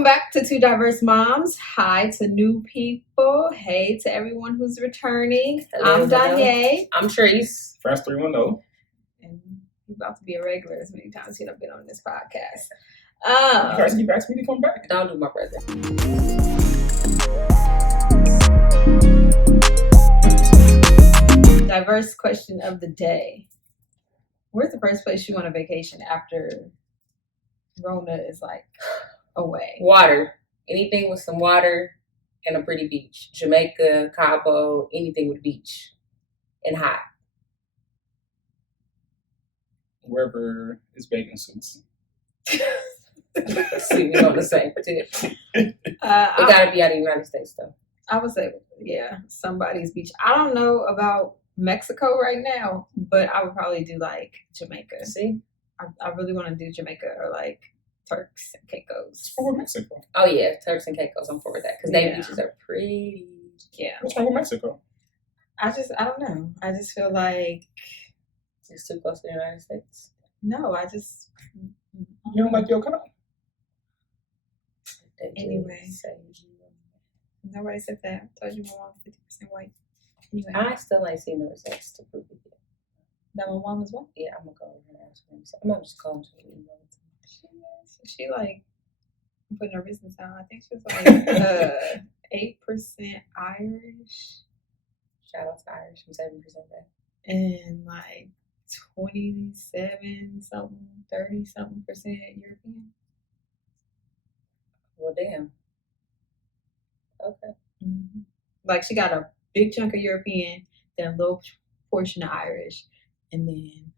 Welcome back to Two Diverse Moms. Hi to new people. Hey to everyone who's returning. Hello, I'm Danye. I'm Trace. Fast 310. And you're about to be a regular as many times you've been on this podcast. You guys keep asking me to come back. Don't do my brother. Diverse question of the day. Where's the first place you want a vacation after Rona is like away? Water. Anything with some water and a pretty beach. Jamaica, Cabo, anything with a beach. And hot. Wherever is bathing suits. See, we on the same tip. It gotta be out of the United States though. I would say, yeah, somebody's beach. I don't know about Mexico right now, but I would probably do like Jamaica. See? I really want to do Jamaica or like Turks and Caicos. What's wrong with Mexico? Oh yeah, Turks and Caicos. I'm for that because their Yeah. beaches are pretty. Yeah. What's wrong with Mexico? I don't know. I just feel like, It's too close to the United States. no, I just. You don't like your kind? Anyway. Nobody said that. I told you my mom's 50% white. Anyway, I still ain't seen the results to prove it yet. that my mom is white. Yeah, I'm gonna go over and ask her. I'm gonna just call her. She like putting her business out. I think she was like 8% Irish Shout out to Irish. I'm 7% back. and like 27 something, 30 something % European. Well, damn. Okay. Mm-hmm. Like she got a big chunk of European, then a little portion of Irish, and then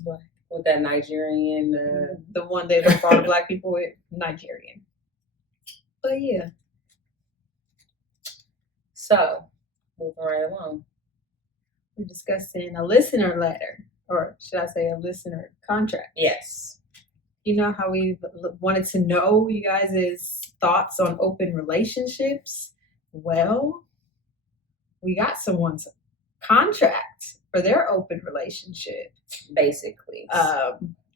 black. With that Nigerian. The one they don't all the black people with, Nigerian. But yeah. So, moving right along. We're discussing a listener letter, or should I say a listener contract. Yes. You know how we wanted to know you guys' thoughts on open relationships? Well, we got someone's contract for their open relationship. Basically.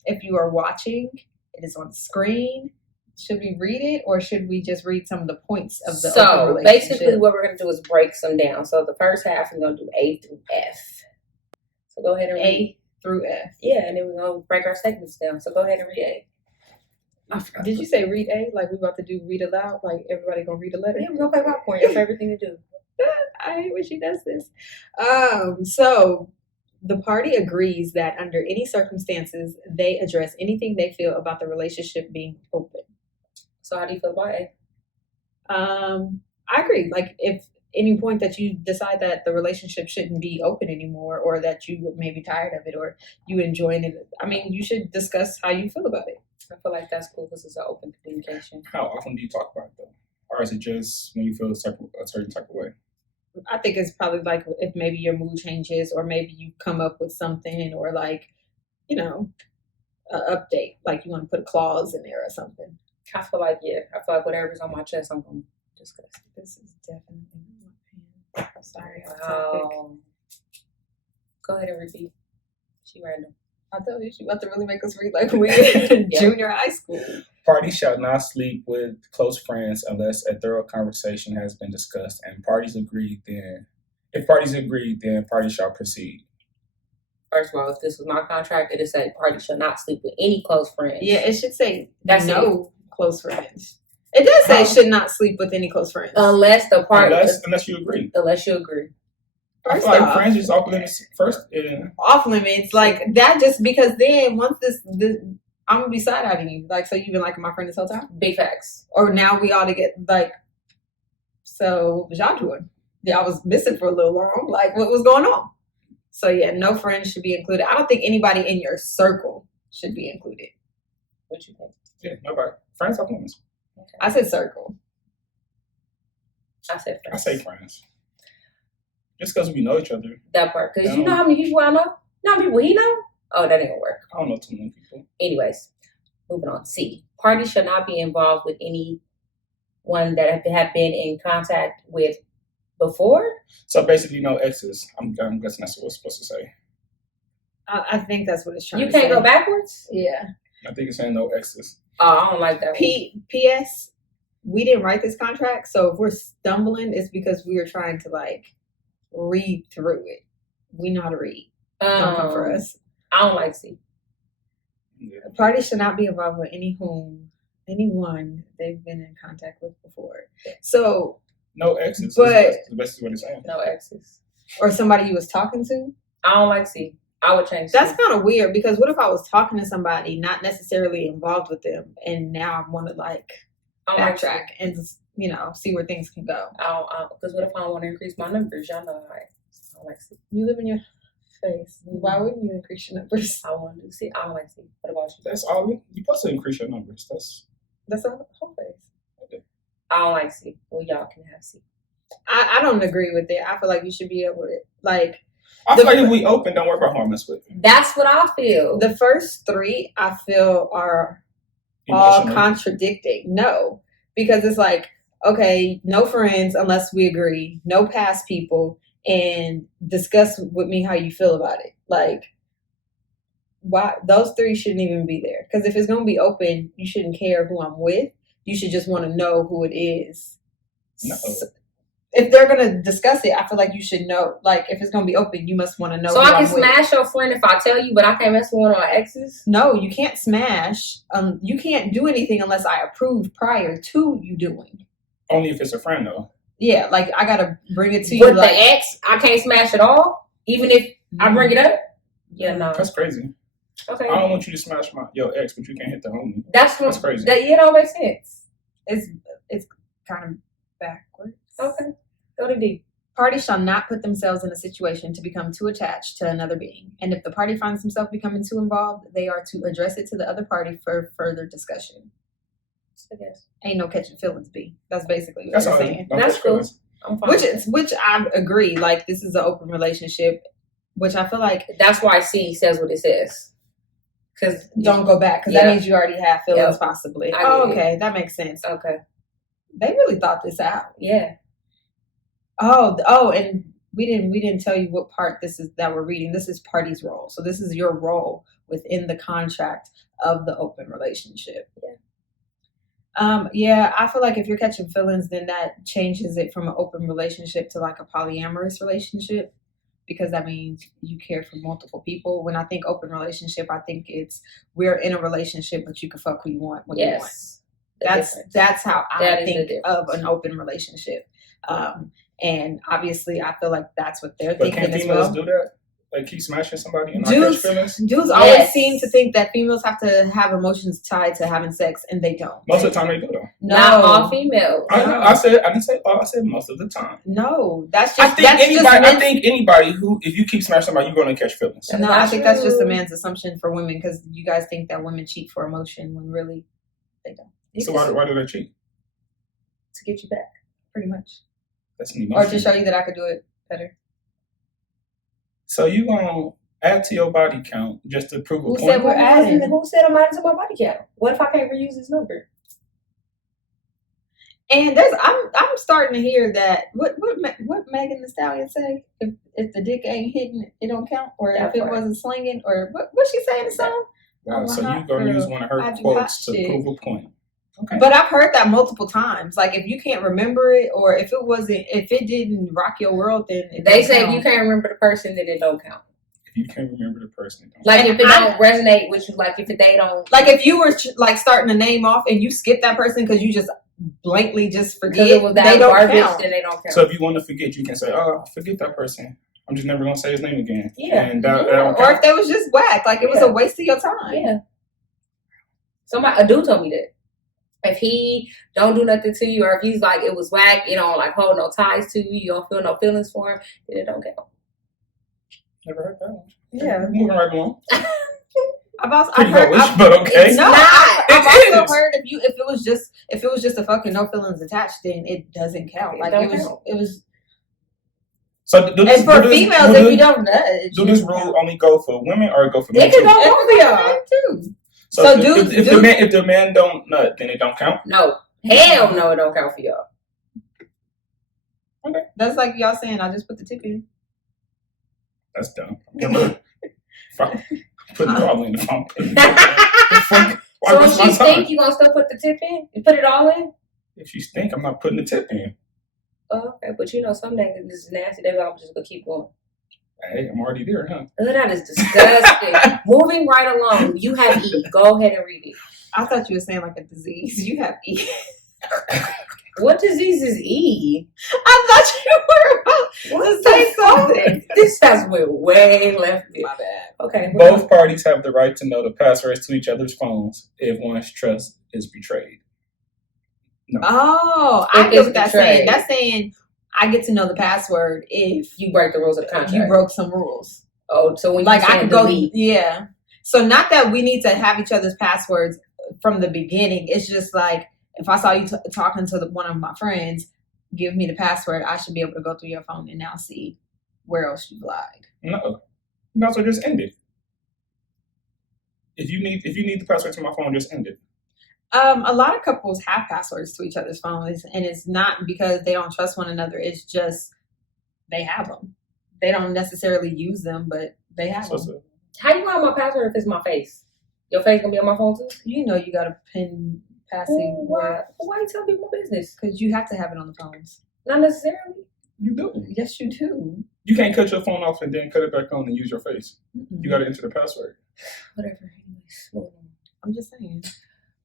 If you are watching, it is on screen. Should we read it or should we just read some of the points of the open So, relationship? basically what we're going to do is break some down. So, the first half, we're going to do A through F. So, go ahead and read. A through F. Yeah, and then we're going to break our segments down. So, go ahead and read A. Did you say read A? Like we about to do read aloud? Like everybody gonna read a letter? Yeah, we're going to play popcorn. Your favorite thing to do. I hate when she does this. So the party agrees that under any circumstances, they address anything they feel about the relationship being open. So, how do you feel about A? I agree. Like if any point that you decide that the relationship shouldn't be open anymore, or that you may be tired of it, or you enjoying it, I mean, you should discuss how you feel about it. I feel like that's cool because it's an open communication. How often do you talk about it though? Or is it just when you feel a certain type of way? I think it's probably like if maybe your mood changes, or maybe you come up with something, or like, you know, an update, like you want to put a clause in there or something. I feel like, yeah. I feel like whatever's on my chest, I'm going to discuss. This is definitely not my pen. I'm sorry. off topic. Go ahead and repeat. She random. I told you she about to really make us read like we in Yeah. junior high school. Parties shall not sleep with close friends unless a thorough conversation has been discussed and parties agree. If parties agree, then parties shall proceed. First of all, if this was my contract, it'd say party shall not sleep with any close friends. Yeah, it should say That's no close friends. It does say should not sleep with any close friends. Unless the party, Unless you agree. unless you agree. I First feel like off, friends is off limits first. Yeah. off limits, like that, just because then once this I'm gonna be side eyeing you. Like, so you've been liking my friend this whole time? Big facts. Or now we ought to get like, so what was y'all doing? Yeah, I was missing for a little long. Like, what was going on? So yeah, no friends should be included. I don't think anybody in your circle should be included. What you think? Yeah, nobody. Friends off limits. Okay. I said circle. I said I friends. say friends. Just because we know each other. That part. Because you know how many people I know? You know how many people he know? Oh, that ain't gonna work. I don't know too many people. Anyways, moving on. C. Parties shall not be involved with anyone that have been in contact with before. So basically, no exes. I'm guessing that's what we're supposed to say. I think that's what it's trying You to can't say. go backwards? Yeah. I think it's saying no exes. Oh, I don't like that one. P.S. we didn't write this contract, so if we're stumbling, it's because we are trying to like read through it. We know how to read. Don't come for us. I don't like C. Yeah. A party should not be involved with anyone they've been in contact with before. So No exes. But- That's basically what it's saying. No exes. or somebody you was talking to. I don't like C. I would change That's C. kind of weird because what if I was talking to somebody not necessarily involved with them, and now I want to like I don't like C. backtrack and just, see where things can go. Because what if I don't want to increase my numbers? Y'all know I don't like C. You live in your face. Why wouldn't you increase your numbers? I want to do C. I don't like C. What about you? That's all. You're supposed to increase your numbers. That's a whole face. I don't like C. Well, y'all can have C. I don't agree with it. I feel like you should be able to like I feel like if we open, don't worry about harming us with. That's what I feel. the first three. I feel are all Emotionally. contradicting. No, because it's like, okay, no friends unless we agree, no past people, and discuss with me how you feel about it. Like, why those three shouldn't even be there? Because if it's gonna be open, you shouldn't care who I'm with. You should just want to know who it is. No. If they're gonna discuss it, I feel like you should know. Like, if it's gonna be open, you must want to know. So who I can I'm with. smash your friend if I tell you, but I can't mess with one of my exes? No, you can't smash. You can't do anything unless I approve prior to you doing. Only if it's a friend, though. Yeah, like I gotta bring it to you. With Like, the ex, I can't smash it all? Even if I bring it up? Yeah, no. That's crazy. Okay. I don't want you to smash your ex, but you can't hit the homie. That's crazy. That don't make sense. It's kind of backwards. Okay. Go to D. Parties shall not put themselves in a situation to become too attached to another being, and if the party finds themselves becoming too involved, they are to address it to the other party for further discussion. I guess. Ain't no catching feelings, B. That's basically what That's they're all. saying. Don't That's catch cool. feelings. I'm fine. Which I agree. Like, this is an open relationship, which I feel like That's why C says what it says. Because don't go back because Yeah. that means you already have feelings, Yep. possibly. I Oh, get it. okay, that makes sense. Okay. They really thought this out. Yeah. Oh, and we didn't tell you what part this is that we're reading. This is party's role. So this is your role within the contract of the open relationship. Yeah, I feel like if you're catching feelings, then that changes it from an open relationship to like a polyamorous relationship, because that means you care for multiple people. When I think open relationship, I think it's we're in a relationship, but you can fuck who you want when you want. Yes. The difference. That's how That I is the think of difference. an open relationship. And obviously, I feel like that's what they're But can thinking as females well. do that? Like keep smashing somebody and not catch feelings? Dudes always Yes. seem to think that females have to have emotions tied to having sex, and they don't. Most of the time they do though. Not all No, females. I didn't say all. I said most of the time. no, that's I just think that's anybody. just I think anybody who, if you keep smashing somebody, you're going to catch feelings. That's no, not I think that's just a true. man's assumption for women, because you guys think that women cheat for emotion when really they don't. So why do they cheat? To get you back, pretty much, That's an or emotion. to show you that I could do it better. So you gonna add to your body count just to prove a Who point? said we're adding? Who said I'm adding to my body count? What if I can't reuse this number? And I'm starting to hear that what Megan Thee Stallion say? If the dick ain't hitting, it don't count, or That if it part. wasn't slinging, or what she say in the song? Wow, so I'm a you hot gonna girl. use one of her I do quotes hot to shit. prove a point? Okay. But I've heard that multiple times. Like, if you can't remember it, or if it didn't rock your world, then it They don't say if count. you can't remember the person, then it don't count. If you can't remember the person, don't. Like And if it I- don't resonate with you, like if they don't, Like, if you were like starting to name off and you skip that person because you just blankly just because forget, it was that they don't garbage, count. then they don't count. So if you want to forget, you can say, "Oh, forget that person. I'm just never gonna say his name again." Yeah. And that Yeah. don't Or count. if they was just whack, like it was Yeah. a waste of your time. Yeah. A dude told me that. If he don't do nothing to you, or if he's like, it was whack, you don't like hold no ties to you, you don't feel no feelings for him, then it don't count. Never heard that one. Yeah. Moving right along. I've Pretty heard. hellish, but okay. It's No, not. I've It also is. heard if it was just a fucking no feelings attached, then it doesn't count. It Like don't it was count. it was. So do this, And for do this- females, do if this- you don't nudge, do this rule only go for women or go for It men can too? go it both of could y'all. be too. So So if, dudes- if the man don't nut, then it don't count. No. Hell no, it don't count for y'all. That's like y'all saying, I just put the tip in. That's dumb. Put it all in the phone. Why So waste if my she time? think you gonna still put the tip in? You put it all in? If you stink, I'm not putting the tip in. Oh, okay, but you know, some niggas is nasty. They're like, I'm just gonna keep going. Hey, I'm already there, huh? Ugh, that is disgusting. Moving right along, you have E. Go ahead and read it. I thought you were saying like a disease. You have E. What disease is E? I thought you were about to say something. This has went way left. My bad. Okay. Both parties have the right to know the passwords to each other's phones if one's trust is betrayed. No. Oh, I get what that's saying. That's saying I get to know the password if you break the rules of the contract. You broke some rules. Oh, so when you like I could go, delete. Yeah. So not that we need to have each other's passwords from the beginning. It's just like if I saw you talking to one of my friends, give me the password. I should be able to go through your phone and now see where else you lied. No, so just end it. If you need the password to my phone, just end it. A lot of couples have passwords to each other's phones, and it's not because they don't trust one another. It's just they have them. They don't necessarily use them, but they have them. How you know my password if it's my face? Your face gonna be on my phone too? You know you got to pin passing. Why you telling people my business? Because you have to have it on the phones. Not necessarily. You do. Yes, you do. You can't cut your phone off and then cut it back on and use your face. Mm-mm. You got to enter the password. Whatever. I'm just saying.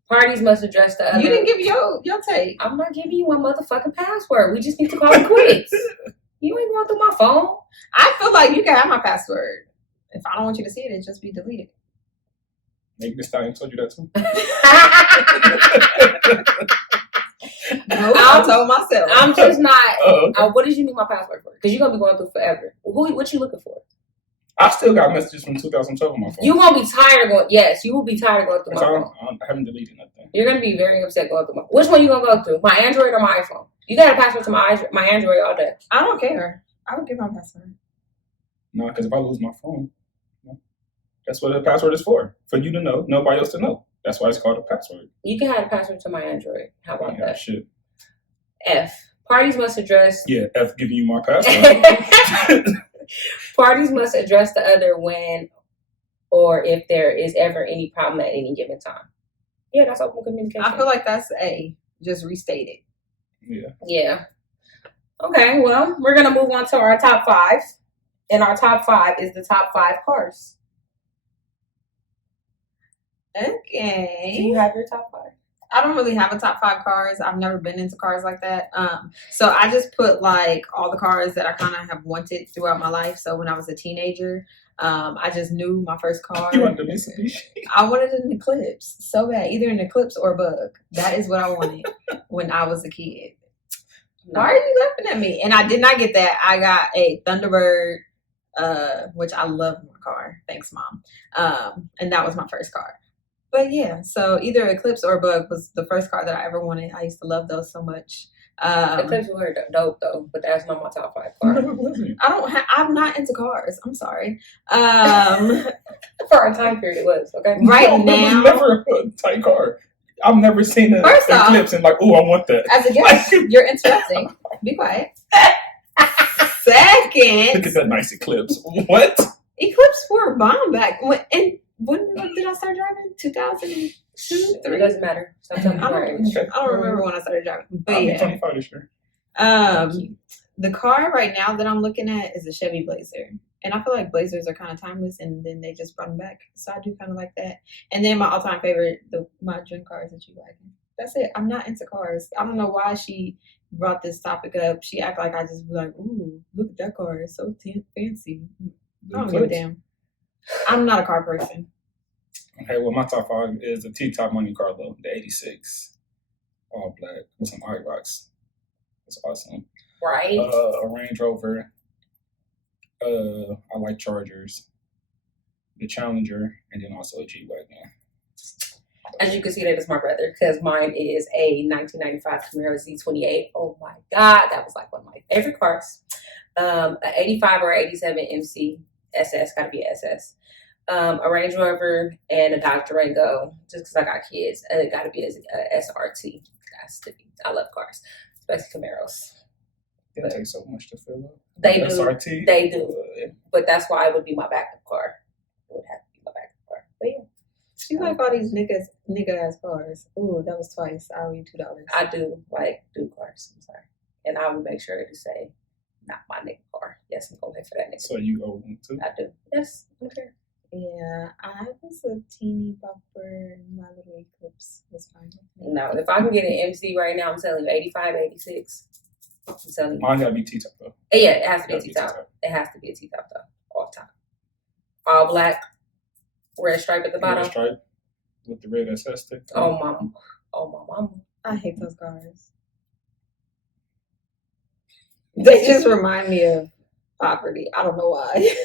Parties must address the other. You didn't give your take. I'm not giving you my motherfucking password. We just need to call it quits. You ain't going through my phone. I feel like you can have my password. If I don't want you to see it, it just be deleted. Maybe the stallion told you that too. No, I told myself. I'm just not. Okay. What did you need my password for? Because you're gonna be going through forever. What you looking for? I still got messages from 2012 on my phone. You gonna be tired of going. Yes, you will be tired of going through my phone. I haven't deleted nothing. You're gonna be very upset going through my. Which one you gonna go through? My Android or my iPhone? You got a password to my Android all day. I don't care. I would give my password. No, because if I lose my phone, that's what the password is for you to know, nobody else to know. That's why it's called a password. You can have a password to my Android. How about that? Shit. F. Parties must address. Yeah, F giving you my password. Parties must address the other when or if there is ever any problem at any given time. Yeah, that's open communication. I feel like that's A. Just restate it. Yeah. Yeah. Okay, well, we're going to move on to our top 5. And our top 5 is the top 5 cars. Okay. Do you have your top 5? I don't really have a top 5 cars. I've never been into cars like that. So I just put like all the cars that I kind of have wanted throughout my life. So when I was a teenager, I just knew my first car. You wanted a Mitsubishi? I wanted an Eclipse so bad. Either an Eclipse or a Bug. That is what I wanted when I was a kid. Why are you laughing at me? And I did not get that. I got a Thunderbird, which I love my car. Thanks, Mom. And that was my first car. But yeah, so either Eclipse or Bug was the first car that I ever wanted. I used to love those so much. Eclipse were dope though, but that's not my top 5 car. I'm not into cars. I'm sorry. For our time period, it was okay. Right now, it was never a tight car. I've never seen an Eclipse and like, oh, I want that. As a guest, you're interrupting. Be quiet. Second, look at that nice Eclipse. What? Eclipse were bomb back when did I start driving? 2002, 3? It doesn't matter. I don't remember when I started driving. But I'll yeah. be 25 this year. The car right now that I'm looking at is a Chevy Blazer. And I feel like Blazers are kind of timeless, and then they just brought them back. So I do kind of like that. And then my all-time favorite, my dream car is a G-Wagon. That's it. I'm not into cars. I don't know why she brought this topic up. She act like I just be like, ooh, look at that car. It's so fancy. I don't give a damn. I'm not a car person. Okay, well, my top 5 is the T-Top Monte Carlo, the 86. All black with some high rocks. It's awesome. Right. A Range Rover. I like Chargers. The Challenger, and then also a G-Wagon. As you can see, that is my brother, because mine is a 1995 Camaro Z28. Oh my God, that was like one of my favorite cars. An 85 or 87 MC SS, gotta be SS. A Range Rover and a Dodge Durango, just because I got kids. It gotta be a SRT. That's to be. I love cars, especially Camaros. They take so much to fill up. They do. SRT. They do. But that's why it would be my backup car. It would have to be my backup car. But yeah. She like all these niggas Nigga has cars. Ooh, that was twice. I owe you $2. I do cars. I'm sorry, and I will make sure to say, not my nigga car. Yes, I'm gonna pay for that nigga. So you owe them too? I do. Yes. Okay. Yeah, I was a teeny bopper and my little Eclipse was fine. No, if I can get an MC right now, I'm telling you 85, 86. I'm telling you. Mine gotta be T-top though. Yeah, it has to be a Gotta be T-top. T-top. It has to be a T-top though. All top. All black. Red stripe at the bottom. Red stripe with the red SS stick. Oh, mama. Oh, my mama. I hate those cars. They just remind me of poverty. I don't know why.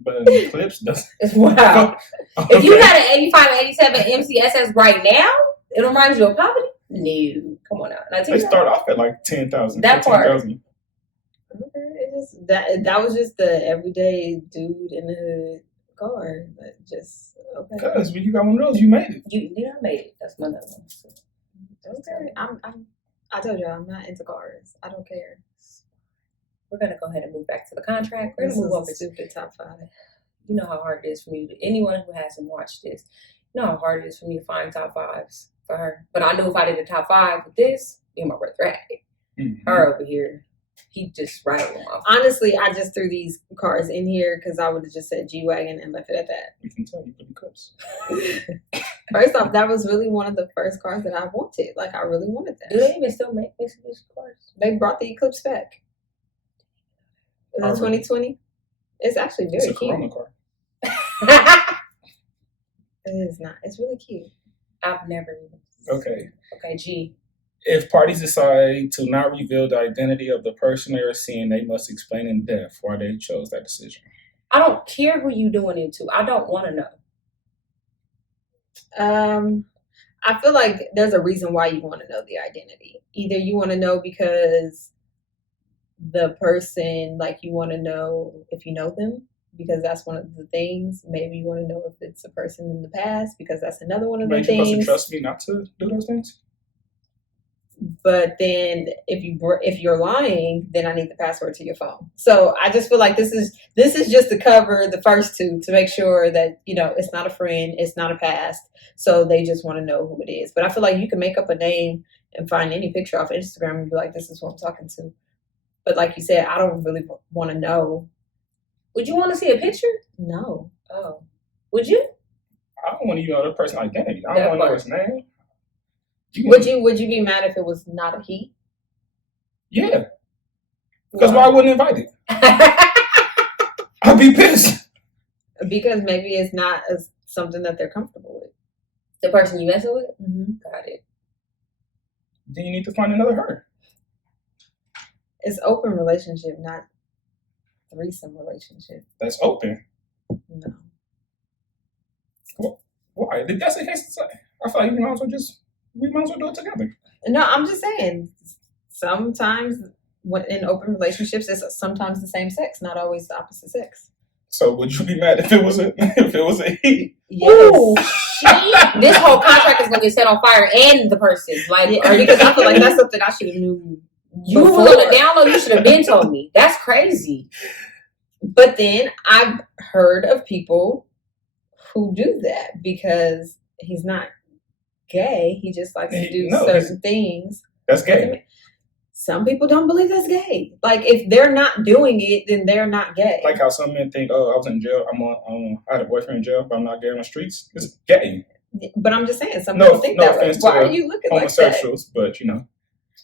But the Eclipse doesn't. It's wow. Okay. If you had an 85 or 87 MCSS right now, it reminds you of poverty? No. Come on now. They start off at like 10,000. That part. 15,000. Okay, it just that was just the everyday dude in the hood car. But just okay. Because when you got one of those, you made it. You made it. That's my other one. So, Okay. I told you I'm not into cars. I don't care. we're going to go ahead and move back to the contract. We're This going to move is on a stupid top 5. You know how hard it is for me to, anyone who hasn't watched this, you know how hard it is for me to find top 5s for her. But I knew if I did a top 5 with this, you know, my brother had it. Mm-hmm. Her over here, he just rattled them off. Honestly, I just threw these cars in here because I would have just said G-Wagon and left it at that. You can tell you put the cups. First off, that was really one of the first cars that I wanted. Like, I really wanted Do that. they even still make Mitsubishi cars? They brought the Eclipse back. Is it 2020? It's actually It's very a cute. Corona car. It is not. It's really cute. I've never. Okay. Okay, G. If parties decide to not reveal the identity of the person they are seeing, they must explain in depth why they chose that decision. I don't care who you doing it to. I don't want to know. I feel like there's a reason why you want to know the identity. Either you want to know because the person, like, you want to know if you know them, because that's one of the things. Maybe you want to know if it's a person in the past, because that's another one of the But you're supposed to things. trust me not to do those things? But then if you're lying, then I need the password to your phone. So I just feel like this is just to cover the first two, to make sure that, you know, it's not a friend, it's not a past. So they just want to know who it is. But I feel like you can make up a name and find any picture off Instagram and be like, this is who I'm talking to. But like you said, I don't really want to know. Would you want to see a picture? No. Oh. Would you? I don't want to know the person's identity. I That don't want to know part. his name. Would you be mad if it was not a he? Yeah. Because why wouldn't invite it? I'd be pissed. Because maybe it's not something that they're comfortable with. The person you messing with? Mm-hmm. Got it. Then you need to find another her. It's open relationship, not threesome relationship. That's open. No. Why? If that's the case, I feel like we might as well do it together. No, I'm just saying. Sometimes when in open relationships, it's sometimes the same sex, not always the opposite sex. So would you be mad if it was a he? Yes. Ooh, shit. This whole contract is gonna get set on fire, and the person, like, Yeah, because I feel like that's something I should have knew. you was on the download. You should have been told me. That's crazy. But then I've heard of people who do that because he's not gay. He just likes to do certain things. That's gay. Some people don't believe that's gay. Like, if they're not doing it, then they're not gay. Like how some men think, oh, I was in jail. I had a boyfriend in jail, but I'm not gay on the streets. It's gay. But I'm just saying, some people think that way. Why are you looking like that? Homosexuals, but you know.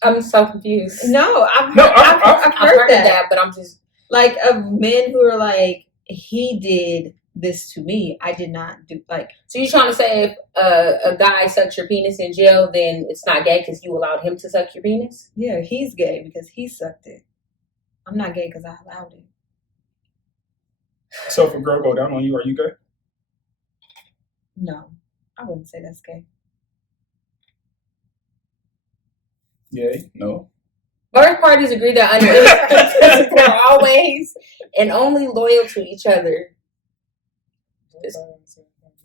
I'm so confused. No, I've I've heard of that, but I'm just like, of men who are like, he did this to me. I did not do, like. So you're trying to say if a guy sucks your penis in jail, then it's not gay because you allowed him to suck your penis? Yeah, he's gay because he sucked it. I'm not gay because I allowed it. So if a girl go down on you, are you gay? No, I wouldn't say that's gay. Yay, no. Both parties agree that under they're always and only loyal to each other.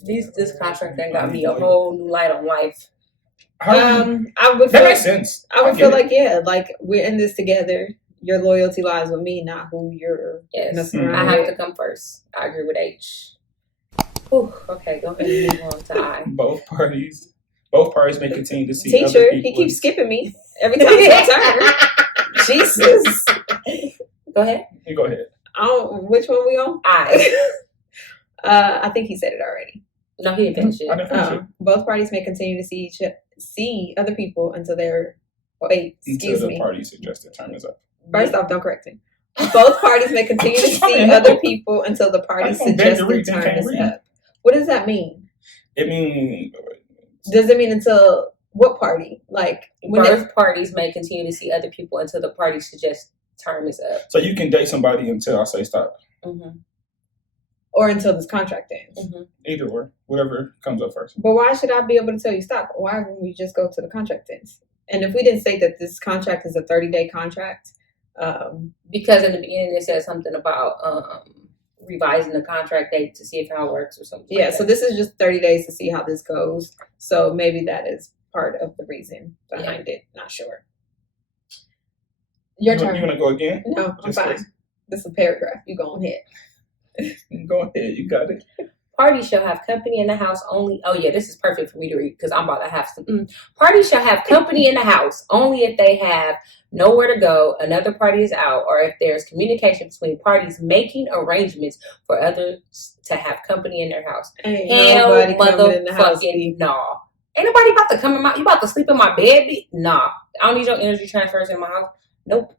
This contract then got me a whole new light on life. I would. That makes sense. I would feel like, yeah, like, we're in this together. Your loyalty lies with me, not who you're Yes, messing around I have with. to come first. I agree with H. Whew, okay, go ahead and move on to I. Both parties may continue to see Teacher, other people. he keeps skipping me every time it's my turn. Jesus. Go ahead. You go ahead. Which one we on? I think he said it already. No, he didn't finish I didn't finish it. Both parties may continue to see other people until they're. Until the party's suggested term is up. First off, don't correct me. Both parties may continue to see other people until the party's suggested term is up. What does that mean? It means. Does it mean until what party? Like both parties may continue to see other people until the party's suggested term is up. So you can date somebody until I say stop. Mm-hmm. Or until this contract ends. Mm-hmm. Either or, whatever comes up first. But why should I be able to tell you stop? Why wouldn't we just go to the contract ends? And if we didn't say that this contract is a 30-day contract, because in the beginning it said something about revising the contract date to see if how it works or something. Yeah, like so this is just 30 days to see how this goes. So maybe that is part of the reason behind it. Not sure. Your turn. You want to go again? No, I'm fine. This is a paragraph. You go ahead. Go ahead. You got it. Parties shall have company in the house only. Oh yeah, this is perfect for me to read because I'm about to have some. Parties shall have company in the house only if they have nowhere to go, another party is out, or if there's communication between parties making arrangements for others to have company in their house. Ain't Hell, nobody coming in the house. Nah. Ain't nobody about to come in my. You about to sleep in my bed? Nah. I don't need your energy transfers in my house. Nope.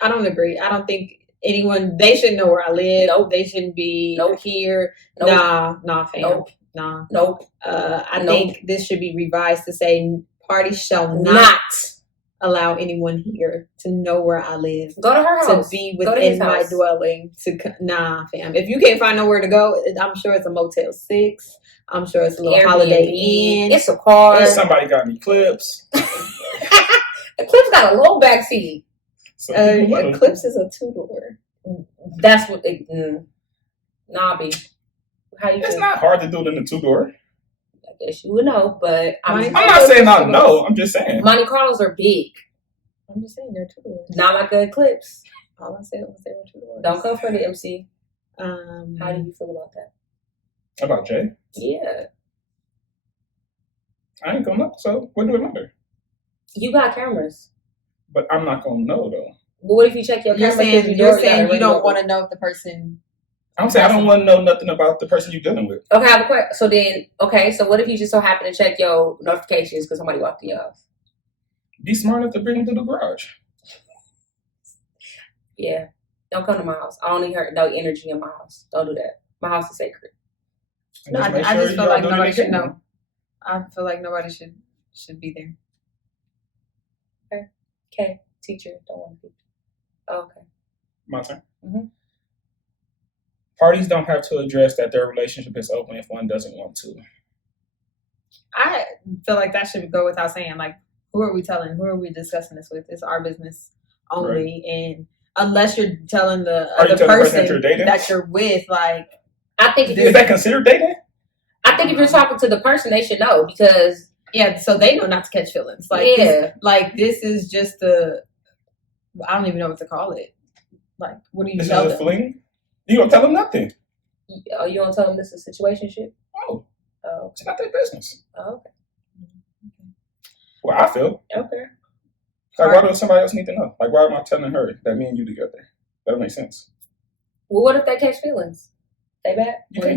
I don't agree. I don't think anyone. They shouldn't know where I live. Nope. They shouldn't be here. Nope. Nah, fam. Nope. Nah. Nope. I think this should be revised to say parties shall not allow anyone here to know where I live. Go to her house. To be within my dwelling. Nah, fam. If you can't find nowhere to go, I'm sure it's a Motel 6. I'm sure it's a little Airbnb. Holiday Inn. It's a car. Somebody got any clips? Eclipse got a low back seat. Eclipse is a 2-door. That's what they. Nah, B. How you? It's think? not hard to do it in a 2-door. I guess you would know, but I'm not saying I know. I'm just saying Monte Carlos are big. I'm just saying they're 2-doors. Not like an Eclipse. All I said was they were 2-doors. Don't come for the MC. How do you feel about that? About Jay? Yeah. I ain't gonna know. So what do it matter? You got cameras. But I'm not gonna know though. But what if you check your camera? You're saying you don't want to know if the person. I'm saying I don't want to know nothing about the person you're dealing with. Okay, I have a question. So then, so what if you just so happen to check your notifications because somebody walked in your house? Be smart enough to bring them to the garage. Yeah. Don't come to my house. I don't need no energy in my house. Don't do that. My house is sacred. No, I just feel like nobody should know. I feel like nobody should be there. Okay. Teacher, don't want to be. Oh, okay. My turn. Mm-hmm. Parties don't have to address that their relationship is open if one doesn't want to. I feel like that should go without saying. Like, who are we telling? Who are we discussing this with? It's our business only. Right. And unless you're telling the other person that you're with, like, I think is that considered dating? I think if you're talking to the person, they should know because so they know not to catch feelings. Like, this is just I don't even know what to call it. Like, what do you tell them? This is a fling? You don't tell them nothing. Oh, you don't tell them this is a situationship? Oh. Oh. It's not their business. Oh, okay. Well, I feel. Okay. Like, why does somebody else need to know? Like, why am I telling her that me and you together? That don't make sense. Well, what if they catch feelings? They bad? You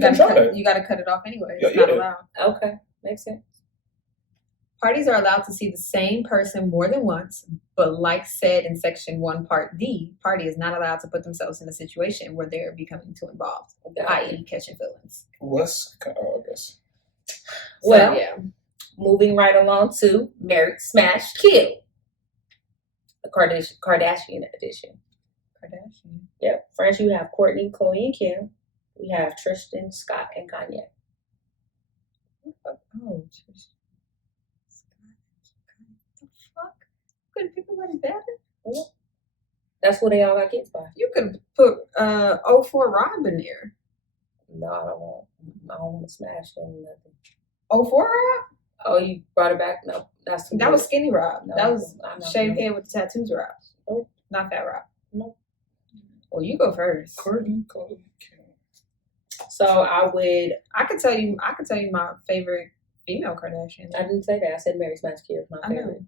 got to cut it off anyway. It's not allowed. Okay. Makes sense. Parties are allowed to see the same person more than once, but like said in Section 1, Part D, party is not allowed to put themselves in a situation where they're becoming too involved, i.e. catching feelings. I guess. Well, moving right along to Married, Smash, Kill. The Kardashian edition. Kardashian. Yep. French, you have Courtney, Khloe, and Kim. We have Tristan, Scott, and Kanye. Oh, Tristan. Couldn't pick somebody better? Yeah. That's what they all got kids by. You could put 04 Rob in there. No, I don't want to smash them or nothing. 04 Rob? Oh, you brought it back? No, that was Skinny Rob. No, that was shaved head with the tattoos Rob. Nope. Not that Rob. Nope. Well, you go first. Courtney, Khloe, Kim. So I could tell you my favorite female Kardashian. I didn't say that. I said Mary Smash Kid is my favorite.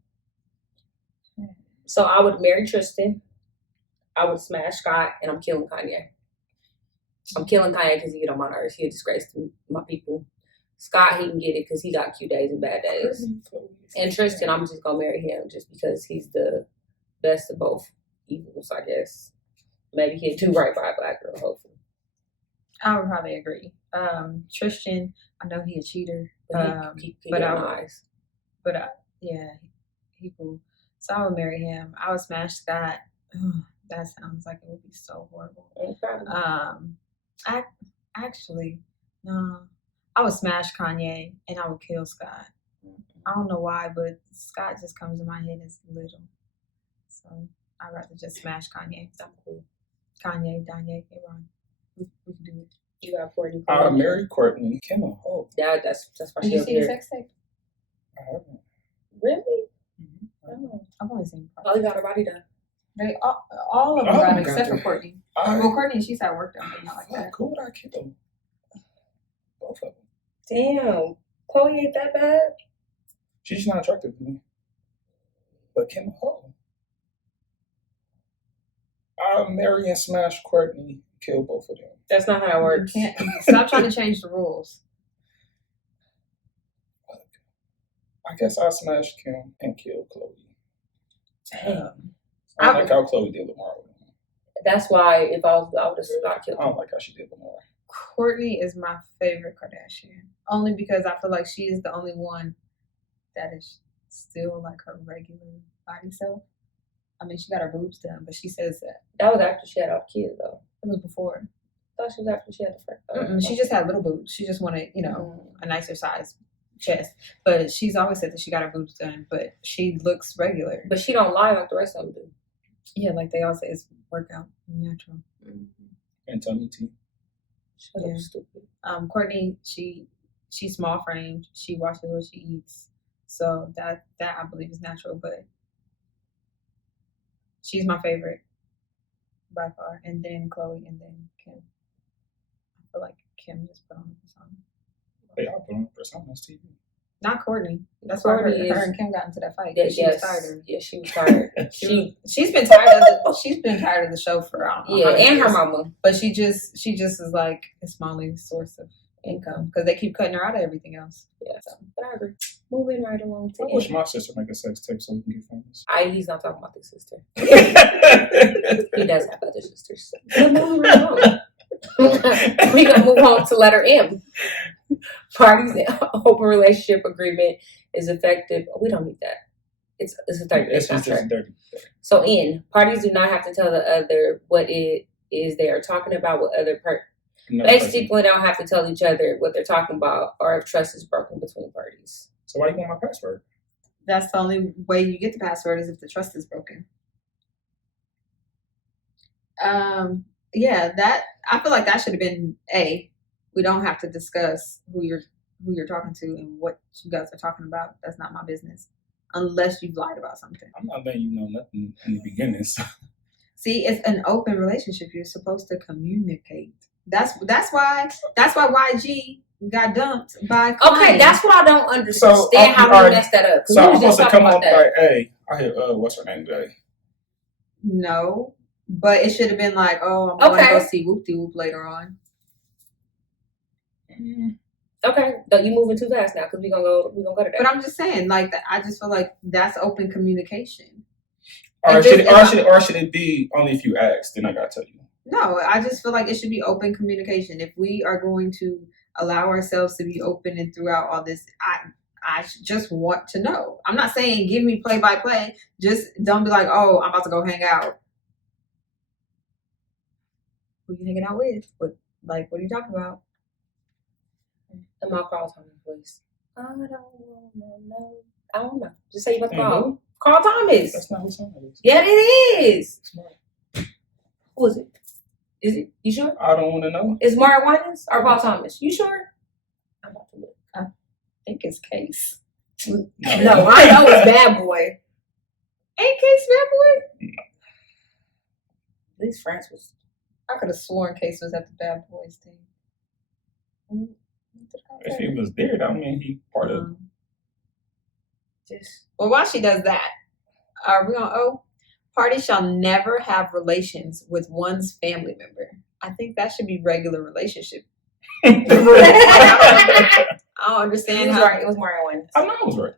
I know. So I would marry Tristan. I would smash Scott, and I'm killing Kanye. I'm killing Kanye because he get on my nerves. He a disgrace to my people. Scott, he can get it because he got cute days and bad days. And Tristan, I'm just gonna marry him just because he's the best of both evils, I guess. Maybe he'll do right by a black girl, hopefully. I would probably agree. Tristan, I know he a cheater. Yeah, he cool. So I would marry him. I would smash Scott. Oh, that sounds like it would be so horrible. Actually, no. I would smash Kanye and I would kill Scott. I don't know why, but Scott just comes in my head as little. So I'd rather just smash Kanye. I'm cool. Kanye, Ron. We can do it. You got Courtney. Marry Courtney. Kim and Hope. Yeah, that's why she Did you see the sex tape? I haven't. Really? Mm-hmm. Oh, I've only seen part. Oh, he got her body done. They all of them got it except for Courtney. Well, Courtney, she's at work done, but not like that. Cool, I kill them. Both of them. Damn, Chloe ain't that bad. She's not attractive to me. But Kim and Hope. I'll marry and smash Courtney, kill both of them. That's not how it works. You can't stop trying to change the rules. I guess I'll smash Kim and kill Chloe. Damn. I don't like how Chloe did Lamar with him. That's why if I would have not killed him. I don't like how she did Lamar. Courtney is my favorite Kardashian. Only because I feel like she is the only one that is still like her regular body self. I mean, she got her boobs done, but she says that. That was after she had all the kids, though. It was before. I thought she was after she had the first. She just had little boobs. She just wanted, a nicer size chest. But she's always said that she got her boobs done, but she looks regular. But she don't lie like the rest of them do. Yeah, like they all say, it's workout natural. And tummy tea. Shut up, stupid. Courtney, she's small framed. She watches what she eats, so that I believe is natural. But she's my favorite by far, and then Chloe, and then Kim. I feel like Kim just put on a persona. They all put on a persona on TV. Not Courtney. That's why her and Kim got into that fight. Yeah, she was tired. Yeah, she was tired. she's been tired of the show for I don't know. Yeah, and her mama. But she just is like it's my only source of income because they keep cutting her out of everything else. Yeah, so, but I agree. Moving right along to I wish my sister make a sex tape so we can get famous. He's not talking about this sister. He does have other sisters. But moving right on. We're gonna move on to letter M. Parties' open relationship agreement is effective. We don't need that. It's a 30-day contract. So N, parties do not have to tell the other what it is they are talking about with other basically, they don't have to tell each other what they're talking about or if trust is broken between parties. So why do you want my password? That's the only way you get the password is if the trust is broken. Yeah, that I feel like that should have been A. We don't have to discuss who you're talking to and what you guys are talking about. That's not my business, unless you've lied about something. I'm not letting you know nothing in the beginning. So. See, it's an open relationship. You're supposed to communicate. That's why YG got dumped by. Okay, that's what I don't understand. So, how we messed that up. So I'm supposed to come up like, hey, I hear what's her name today? No. But it should have been like, oh, I'm going to go see Whoop-de-Whoop later on. Okay, you moving too fast now because we're gonna go to that. But I'm just saying, like, I just feel like that's open communication. Or should it be only if you ask? Then I gotta tell you. No, I just feel like it should be open communication. If we are going to allow ourselves to be open and throughout all this, I just want to know. I'm not saying give me play by play. Just don't be like, oh, I'm about to go hang out. Who you hanging out with? What are you talking about? In my Carl Thomas voice. I don't know. I don't know. Just say you about to call. Carl Thomas. That's not who song it is. Yeah, it is. Who is it? Is it? You sure? I don't want to know. Is Mario Winans or Paul Thomas? You sure? I'm about to look. I think it's Case. No, I know it's Bad Boy. Ain't Case Bad Boy? No. At least France was. I could have sworn Case was at the Bad Boys thing. If he was there, that mean he part of. Well, while she does that, are we on O? Parties shall never have relations with one's family member. I think that should be regular relationship. I don't understand how. Right. It was Mario one. I know I was right.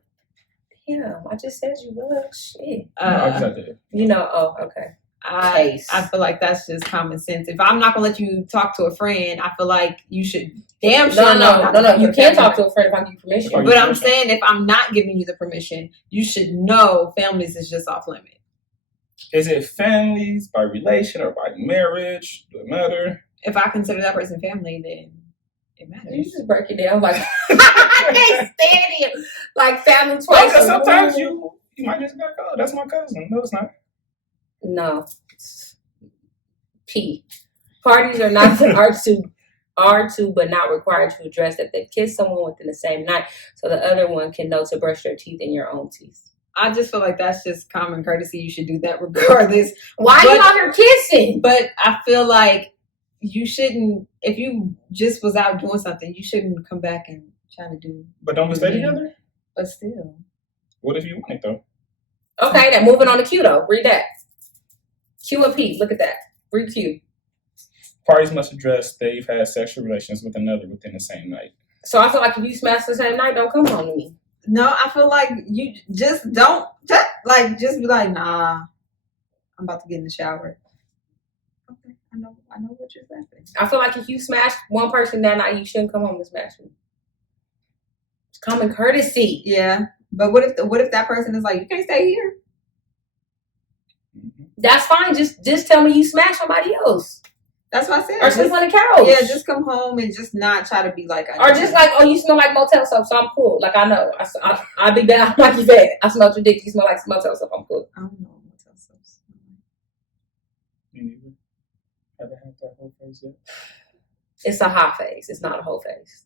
Damn, I just said you was. Shit. I said that. You know, oh, okay. I feel like that's just common sense. If I'm not gonna let you talk to a friend, I feel like you should damn sure No. You can't talk to a friend if I give you permission. But I'm saying if I'm not giving you the permission, you should know families is just off limit. Is it families by relation or by marriage? Does it matter? If I consider that person family, then it matters. You just break it down like I can't stand it. Like family twice. Because sometimes you might just gotta go. That's my cousin. No, it's not. No. P. Parties are not are to but not required to address that they kiss someone within the same night so the other one can know to brush their teeth in your own teeth. I just feel like that's just common courtesy. You should do that regardless. Why are you out here kissing? But I feel like you shouldn't, if you just was out doing something, you shouldn't come back and try to do. But don't we stay together? But still. What if you want it though? Okay, then moving on to Q though. Read that. Q and P. Look at that. Read Q. Parties must address they've had sexual relations with another within the same night. So I feel like if you smash the same night, don't come home to me. No, I feel like you just don't, just be like, nah, I'm about to get in the shower. Okay, I know what you're saying. I feel like if you smash one person that night, you shouldn't come home and smash me. It's common courtesy. Yeah, but what if that person is like, you can't stay here? That's fine. Just tell me you smash somebody else. That's what I said. Or sleep on the couch. Yeah, just come home and just not try to be like. Or just like, oh, you smell like motel soap, so I'm cool. Like I know, I'll be bad. I'm like you bad. I smell your dick. You smell like motel soap. I'm cool. I don't know motel soaps. You neither. Haven't had that whole phase yet. It's a hot phase. It's not a whole phase.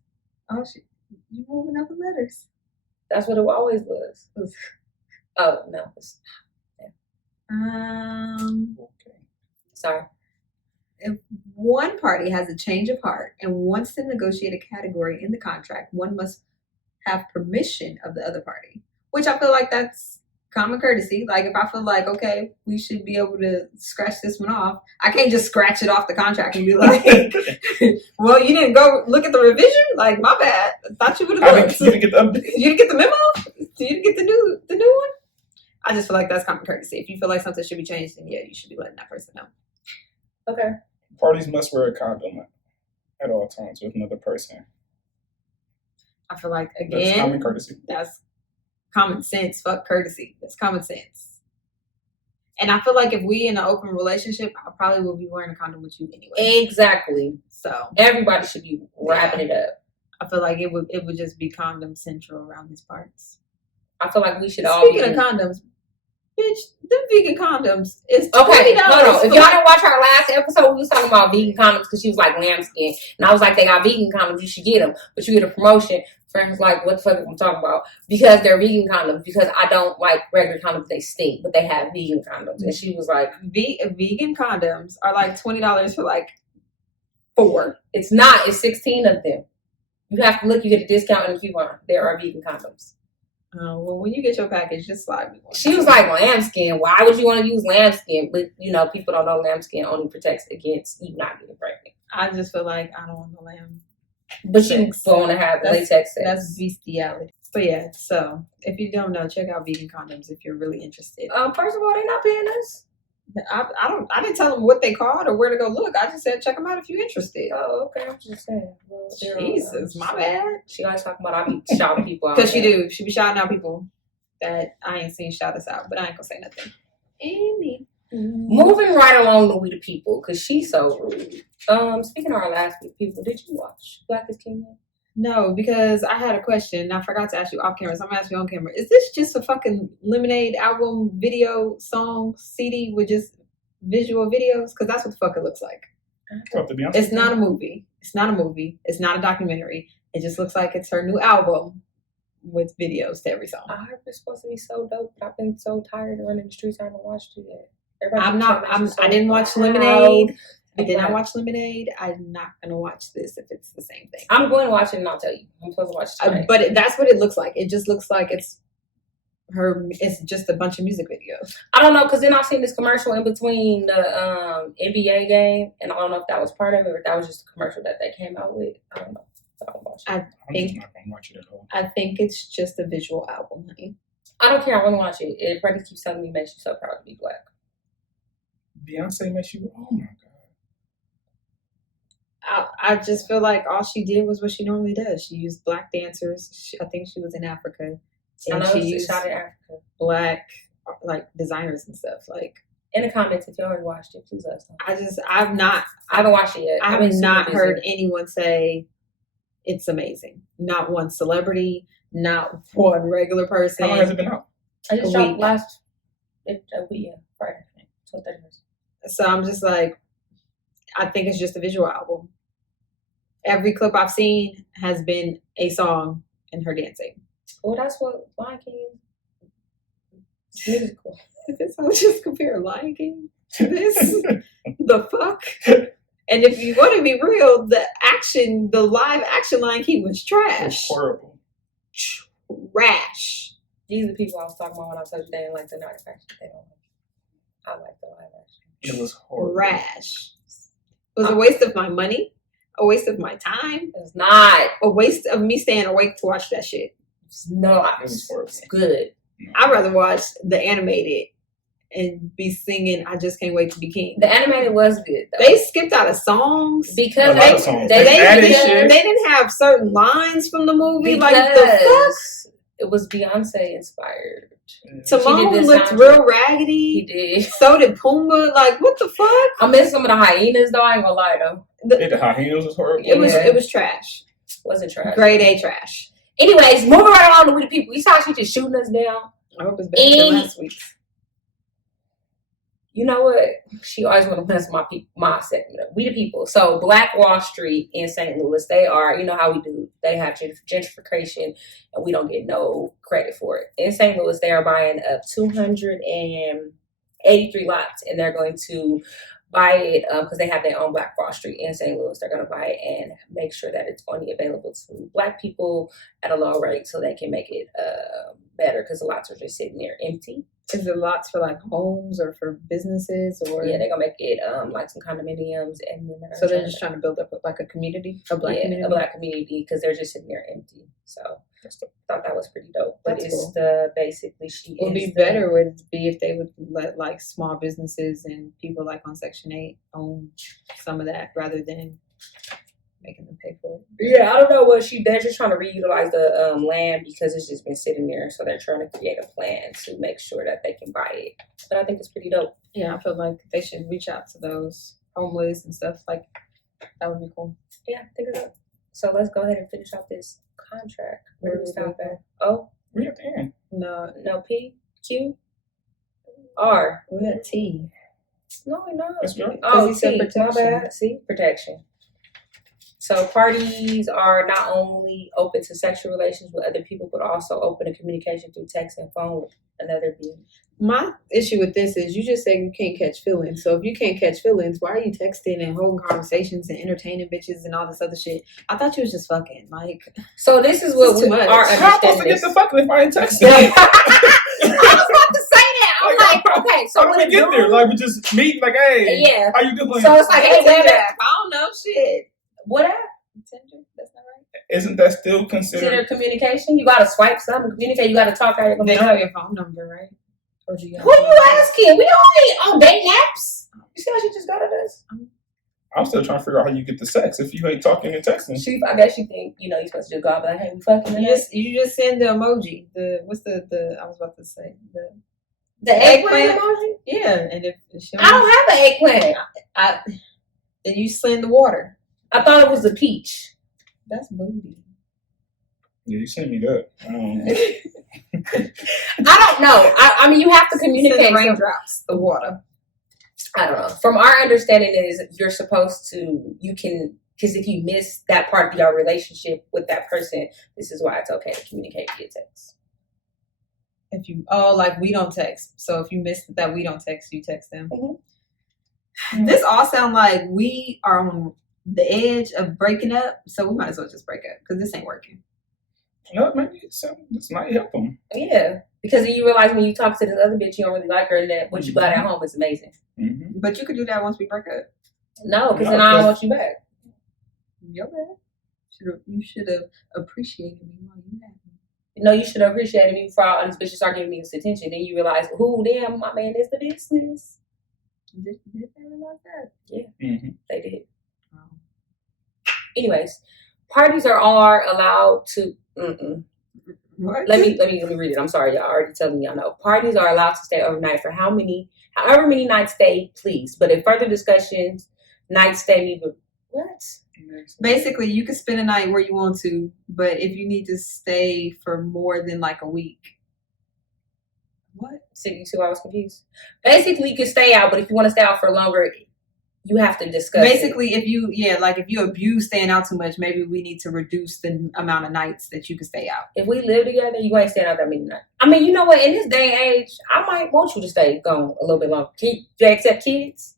Oh shit! You moving up the letters? That's what it always was. Oh no. Okay. Sorry. If one party has a change of heart and wants to negotiate a category in the contract, one must have permission of the other party, which I feel like that's common courtesy. Like if I feel like, okay, we should be able to scratch this one off, I can't just scratch it off the contract and be like, well, you didn't go look at the revision? Like, my bad. I thought you would have looked. You didn't get the update? You didn't get the memo? You didn't get the new one? I just feel like that's common courtesy. If you feel like something should be changed, then yeah, you should be letting that person know. Okay. Parties must wear a condom at all times with another person. I feel like, again, that's common courtesy. That's common sense. Fuck courtesy. That's common sense. And I feel like if we in an open relationship, I probably will be wearing a condom with you anyway. Exactly. So everybody should be wrapping it up. I feel like it would just be condom central around these parts. I feel like we should all be. Speaking of condoms, bitch, them vegan condoms is $20. Okay, no. If y'all didn't watch our last episode, we was talking about vegan condoms because she was like lambskin. And I was like, they got vegan condoms, you should get them. But you get a promotion. Friend was like, what the fuck am I talking about? Because they're vegan condoms. Because I don't like regular condoms, they stink. But they have vegan condoms. And she was like, vegan condoms are like $20 for like 4. It's not. It's 16 of them. You have to look. You get a discount in the coupon. There are vegan condoms. Well, when you get your package, just slide me one. She was like, lambskin. Why would you want to use lambskin? But, people don't know lambskin only protects against you not getting pregnant. I just feel like I don't want no lamb. But you want to have latex sex. That's bestiality. But yeah, so if you don't know, check out vegan condoms if you're really interested. First of all, they're not paying us. I didn't tell them what they called or where to go look. I just said check them out if you're interested. Oh, okay. I'm just saying. Well, Jesus, my bad. She always talking about I be shouting people out. Because she do. She be shouting out people that I ain't seen shout us out, but I ain't gonna say nothing. Moving right along to We the People, because she's so rude. Speaking of our last We the People, did you watch Black is King yet? No, because I had a question and I forgot to ask you off camera, so I'm gonna ask you on camera. Is this just a fucking Lemonade album, video, song, CD with just visual videos? Because that's what the fuck it looks like. It's not a movie. It's not a movie. It's not a documentary. It just looks like it's her new album with videos to every song. I heard it's supposed to be so dope, but I've been so tired of running the streets. I haven't watched it yet. I didn't watch Lemonade. I did not watch Lemonade. I'm not gonna watch this if it's the same thing. I'm going to watch it and I'll tell you. I'm supposed to watch it tonight. But that's what it looks like. It just looks like it's her. It's just a bunch of music videos. I don't know, because then I seen this commercial in between the NBA game, and I don't know if that was part of it or if that was just a commercial that they came out with. I don't know. So I'll watch it. I'm just not gonna watch it at all. I think it's just a visual album, honey. I don't care. I want to watch it. If Freddie keeps telling me, makes you so proud to be black. Beyonce makes you. Oh my god. I just feel like all she did was what she normally does. She used black dancers. I think she was in Africa. I And know she she used shot in Africa. black like designers and stuff. Like In the comments, if you already watched it, please let us know. I haven't watched it yet. I have not heard anyone say it's amazing. Not one celebrity, not one regular person. How long has it been out? I just a dropped week. last Friday. 20 minutes. So I'm just like, I think it's just a visual album. Every clip I've seen has been a song and her dancing. Well, that's what Lion King is. It's musical. This I would just compare Lion King to this. The fuck? And if you want to be real, the live action Lion King was It's trash. horrible. Trash. These are the people I was talking about when I was saying they didn't like the live action. They don't like. I like the live action. It was horrible. Trash. It was a waste of my money, a waste of my time, It's not. a waste of me staying awake to watch that shit. It's not. It was horrible. It's good. I'd rather watch the animated and be singing I Just Can't Wait to Be King. The animated was good though. They skipped out of songs. because A lot of songs. they They added because- shit. They didn't have certain lines from the movie. because Like the fuck? it was Beyonce inspired. Timon this looked soundtrack. real He raggedy. did. So did Pumbaa. Like what the fuck? I miss some of the hyenas though. I ain't gonna lie though. The hyenas was horrible. It was trash. Wasn't trash. Grade A trash. Anyways, moving right along to We the People. You saw she just shooting us down. I hope it's better than And- last week's. You know what? She always want to mess my segment up. We the People. So Black Wall Street in St. Louis, they are, you know how we do. They have gentrification and we don't get no credit for it. In St. Louis, they are buying up 283 lots and they're going to buy it because they have their own Black Wall Street in St. Louis. They're going to buy it and make sure that it's only available to Black people at a low rate so they can make it better because the lots are just sitting there empty. Is it lots for like homes or for businesses or? Yeah, they're gonna make it like some condominiums, and then So they're just trying to build up like a community, a black community. a black community because they're just sitting there empty. So I thought that was pretty dope. But That's it's cool. basically she Would be better would be if they would let like small businesses and people like on Section 8 own some of that rather than making them pay for it. Yeah, I don't know what they're just trying to reutilize the land because it's just been sitting there. So they're trying to create a plan to make sure that they can buy it. But I think it's pretty dope. Yeah, I feel like they should reach out to those homeless and stuff like that would be cool. Yeah, I think it's dope. So let's go ahead and finish off this contract. Where do we stop at? We at the end. No, P, Q, R. we're at T. No, we're not. Let's go. Oh, he said see, my protection. bad. See, protection. So parties are not only open to sexual relations with other people, but also open to communication through text and phone with another being. My issue with this is you just said you can't catch feelings. So if you can't catch feelings, why are you texting and holding conversations and entertaining bitches and all this other shit? I thought you was just fucking. Like, So this is what This is too much. our How am I supposed to understanding get is. the fucking if I ain't texting? I was about to say that. I'm like, okay, so How do when we a get there? dude- Like we just meet, like, hey, Yeah. how you doing? So it's like, hey, Tinder baby, app. I don't know shit. what app? Tinder? That's not right. Isn't that still considered? Consider communication. You gotta swipe something, communicate. You gotta talk. How you're gonna They be don't have your phone number, right? Or do you? Who you asking? We only on dating apps. You see how she just got at us? I'm still trying to figure out how you get the sex if you ain't talking and texting. I guess she think you're supposed to just go out and be like, hey, we fucking. You just send the emoji. What's the I was about to say The eggplant emoji. yeah, and if she I don't have an eggplant. then you send the water. I thought it was a peach. That's booty. Yeah, you sent me that. I don't know. I mean, you have to Send communicate. the raindrops, the water. I don't know. From our understanding is you're supposed to, because if you miss that part of your relationship with that person, this is why it's okay to communicate via text. If you like we don't text. So if you miss that we don't text, you text them. Mhm. This all sound like we are on the edge of breaking up, so we might as well just break up because this ain't working. Maybe this might help them. Yeah, because then you realize when you talk to this other bitch, you don't really like her, and that what you got at home is amazing. Mm-hmm. But you could do that once we break up. No, because then I don't want you back. You're bad. You should have appreciated me while you had me. No, you should have appreciated me before all this bitch start giving me this attention. Then you realize, who damn, my man is the business. Did they realize that? Yeah, they did. Oh. Anyways, parties are allowed to. What? Let me read it. I'm sorry, y'all already telling me. I know parties are allowed to stay overnight for however many nights they please. But in further discussions, nights stay need. What? Basically, you can spend a night where you want to, but if you need to stay for more than like a week. What? 62 hours confused. Basically, you can stay out, but if you want to stay out for longer, you have to discuss. Basically, if you abuse staying out too much, maybe we need to reduce the amount of nights that you can stay out. If we live together, you ain't staying out that many nights. I mean, you know what? In this day and age, I might want you to stay gone a little bit longer. Do you accept kids?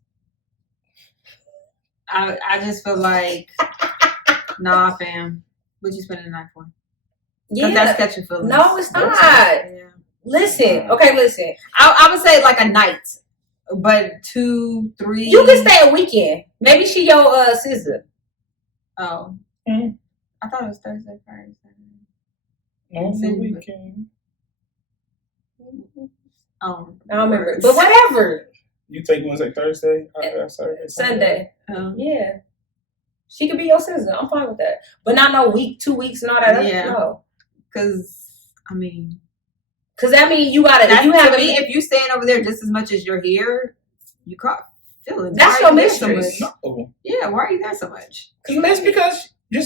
I just feel like, nah, fam. What you spending the night for? Yeah, that's catching feelings. No, it's not. Yeah. Listen. I would say like a night, but 2, 3. You can stay a weekend. Maybe she your sister. Oh. I thought it was Thursday, Friday, Saturday. On the weekend. I don't remember. But whatever. You take Wednesday, Thursday, Sunday. Yeah. She could be your sister. I'm fine with that. But not no week, 2 weeks, and all that. Yeah. No. Because, I mean. Because that means you got to. If you staying over there just as much as you're here, you caught feelings. That's your mistress. No. Yeah, why are you there so much? Just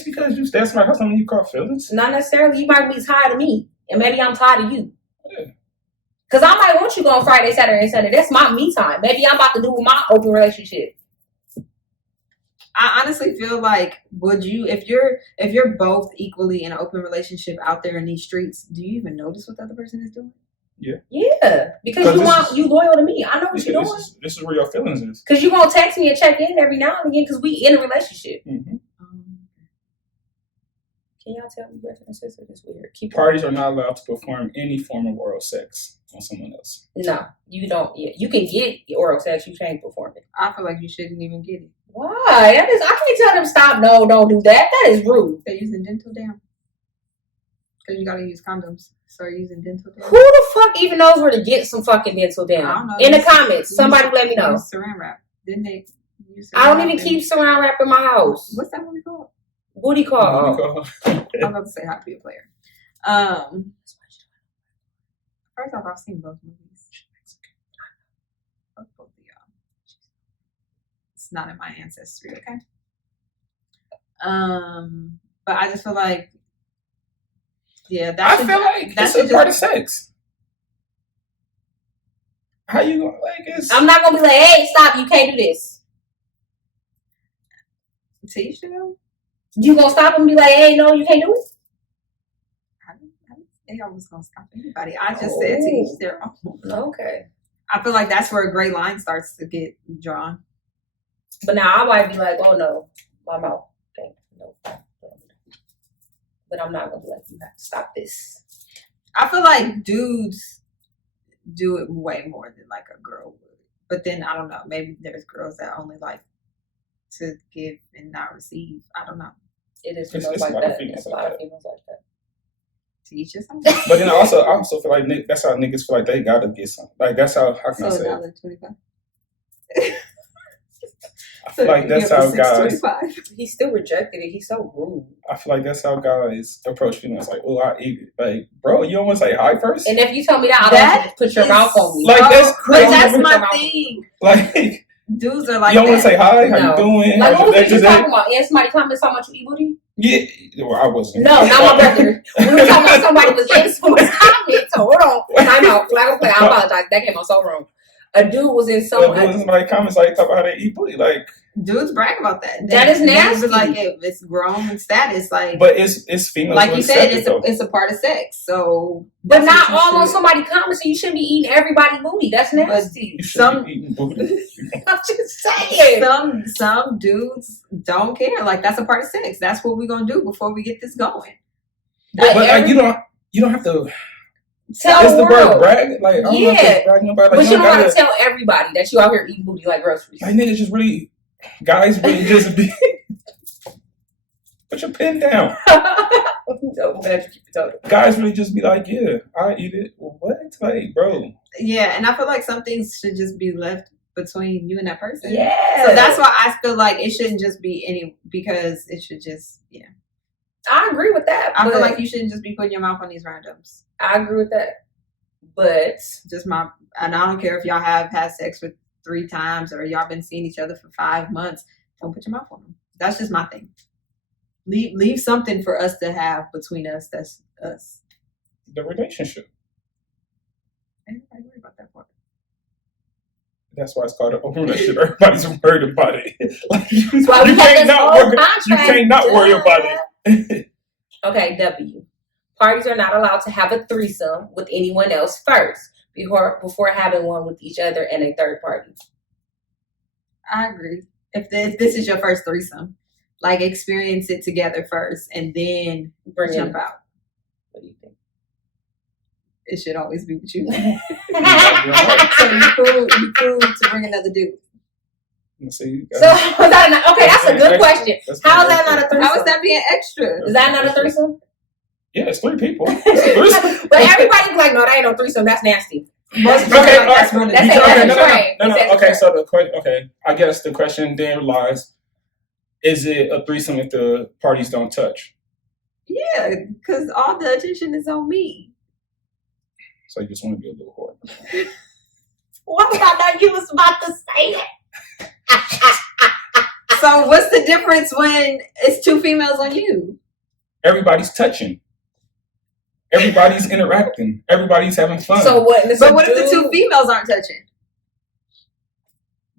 because you stay at my house, I mean you caught feelings. Not necessarily. You might be tired of me, and maybe I'm tired of you. Yeah. Because I might want you going Friday, Saturday, and Sunday. That's my me time. Maybe I'm about to do my open relationship. I honestly feel like, would you, if you're both equally in an open relationship out there in these streets, do you even notice what the other person is doing? Yeah, because you loyal to me. I know what you're doing. This is where your feelings is. Because you gonna text me and check in every now and again because we in a relationship. Mm-hmm. Can y'all tell me references? It's weird. Parties are not allowed to perform any form of oral sex on someone else. No, you don't. Yeah, you can get oral sex. You can't perform it. I feel like you shouldn't even get it. Why? I can't tell them stop. No, don't do that. That is rude. They're using dental dam. Because you gotta use condoms. So you're using dental dam. Who the fuck even knows where to get some fucking dental dam? I don't know. In the comments, somebody let me know. Saran wrap. Didn't they use I don't even keep saran wrap in my house. What's that movie called? Booty call. I'm about to say how to be a player. First off, I've seen both movies. Both of y'all. It's not in my ancestry, okay? But I just feel like, yeah, I feel like that's a part of sex. How you gonna I'm not gonna be like, hey, stop! You can't do this. Teach them. You gonna stop and be like, hey, no, you can't do it? I didn't say I was gonna stop anybody. I just said to each their own. Okay. I feel like that's where a gray line starts to get drawn. But now I might be like, oh no, my mouth. Okay, no. But I'm not gonna be like, you have to stop this. I feel like dudes do it way more than like a girl would. But then I don't know. Maybe there's girls that only like to give and not receive. I don't know. It is females like that. There's a lot of females like that. Teach us something. But then I also feel like that's how niggas feel like they gotta get something. Like that's how can I say it? I feel like that's how guys. He still rejected it. He's so rude. I feel like that's how guys approach females. Like, oh, I eat it. Like, bro, you don't want to say hi first. And if you tell me that, I don't put your mouth on me. Like that's crazy. But that's my thing. Like, dudes are like, you don't want to say hi. How you doing? Like, what was you talking about? And somebody comments how much you eat booty? Yeah, well, I wasn't. No, not my brother. We were talking about somebody was in someone's comments. So hold on, I'm out. I apologize. That came out so wrong. A dude was in someone. Somebody comments like talk about how they eat booty. Like, dudes brag about that. That is nasty. Like if it's grown in status, like. But it's females. Like you said, it's a part of sex. So, but not all on somebody comments. So you shouldn't be eating everybody booty. That's nasty. Some be eating booty. I'm just saying. Some dudes don't care. Like that's a part of sex. That's what we're gonna do before we get this going. But you don't have to. Tell it's the world. word brag. Like, I don't know if it's bragging about. Like, but you don't have to tell everybody that you out here eating booty like groceries. Like niggas just really, guys really just be. Put your pen down. Guys really just be like, yeah, I eat it. What? Like, bro. Yeah, and I feel like some things should just be left between you and that person. Yeah. So that's why I feel like it shouldn't just be because it should just, I agree with that. I feel like you shouldn't just be putting your mouth on these randoms. I agree with that. But and I don't care if y'all have had sex with 3 times or y'all been seeing each other for 5 months. Don't put your mouth on them. That's just my thing. Leave something for us to have between us. That's us. The relationship. Ain't nobody worry about that part. That's why it's called an open relationship. Everybody's worried about it. Like, you cannot worry about it. Okay, W. Parties are not allowed to have a threesome with anyone else first before having one with each other and a third party. I agree. If this is your first threesome, like experience it together first and then jump out. What do you think? It should always be with you. So you cool to bring another dude. See, so that's a good question. How is that not a threesome? How is that being extra? Is that not a threesome? Yeah, it's 3 people. But everybody's like, no, that ain't no threesome. That's nasty. Okay, so the question. Okay, I guess the question then lies: is it a threesome if the parties don't touch? Yeah, because all the attention is on me. So you just want to be a little whore. What did I know you was about to say it? So what's the difference when it's 2 females on you? Everybody's touching. Everybody's interacting. Everybody's having fun. So what? But what if the 2 females aren't touching?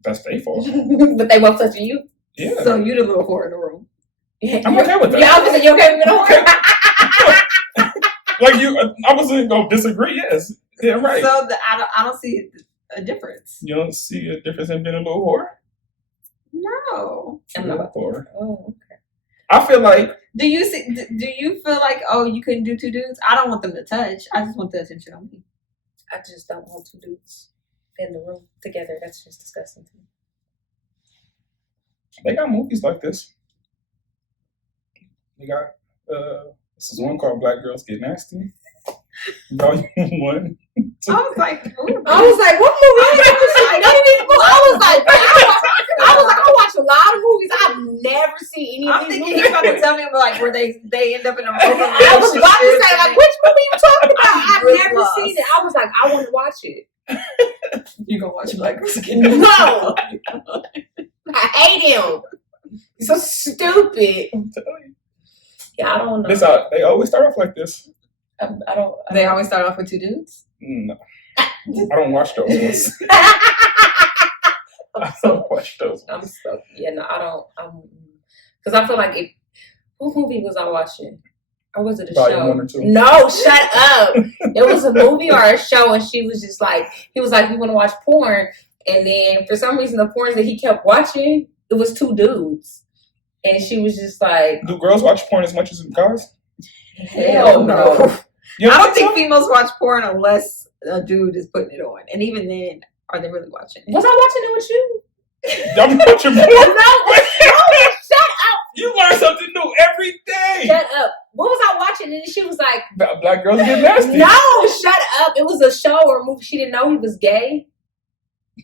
That's their fault. But they both touching you? Yeah. So you the little whore in the room. I'm okay with that. Yeah, I was saying, you okay with the whore? Like I wasn't gonna disagree. Yes. Yeah, right. So I don't see a difference. You don't see a difference in being a little whore? No. I'm not a whore. Oh, okay. I feel like. Do you feel like, you couldn't do 2 dudes? I don't want them to touch. I just want the attention on me. I just don't want 2 dudes in the room together. That's just disgusting to me. They got movies like this. They got this is one called Black Girls Get Nasty. Volume 1. I was like, what movie? I watch a lot of movies. I've never seen any of I'm these thinking movies. you're about to tell me like where they end up in a open I was about to say, like, which movie you talking about? I've Really never lost. seen it. I was like, I want to watch it. You gonna watch Black Girls Get Nasty? No. I hate him. He's so stupid. I'm telling you. Yeah, I don't know. They always start off like this. I don't. They always start off with 2 dudes? No. I don't watch those ones. I don't watch those ones. I don't. Because I feel like what movie was I watching? Or was it a Volume show? 1 or 2. No, shut up. It was a movie or a show, and he was like, you want to watch porn? And then for some reason, the porns that he kept watching, it was 2 dudes. And she was just like, do girls watch porn as much as guys? Hell no. I don't think females watch porn unless a dude is putting it on. And even then, are they really watching it? Was I watching it with you? Y'all watching porn? No, shut up. You learn something new every day. Shut up. What was I watching? And she was like, Black Girls Get Nasty. No, shut up. It was a show or a movie. She didn't know he was gay.